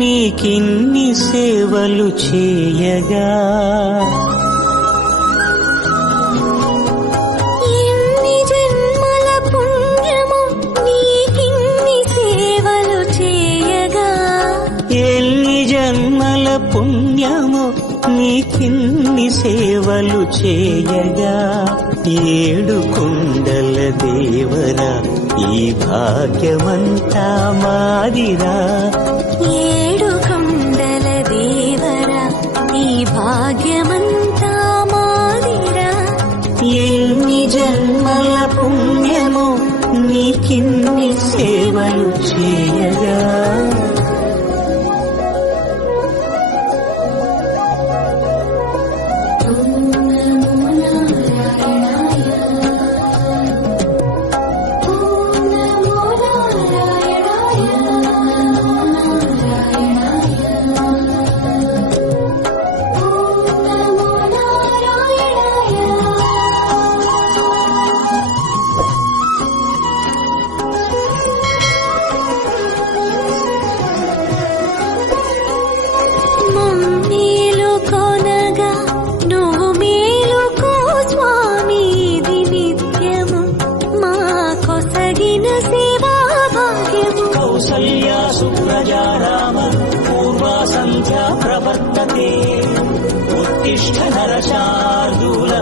నీకిన్ని సేవలు చేయగా ఎన్ని జన్మల పుణ్యము నీకిన్ని సేవలు చేయగా ఎన్ని జన్మల పుణ్యము నీకిన్ని సేవలు చేయగా ఏడు కొండల దేవరా ఈ భాగ్యమంతా మాదిరా ఏడు కొండల దేవరా ఈ భాగ్యమంతా మాదిరా ఎన్ని జన్మల పుణ్యము నీకిన్ని సేవలు చేయగా కౌసల్యా సుప్రజా రామ పూర్వా సంధ్యా ప్రవర్తతే ఉత్తిష్ఠ నరశార్దూల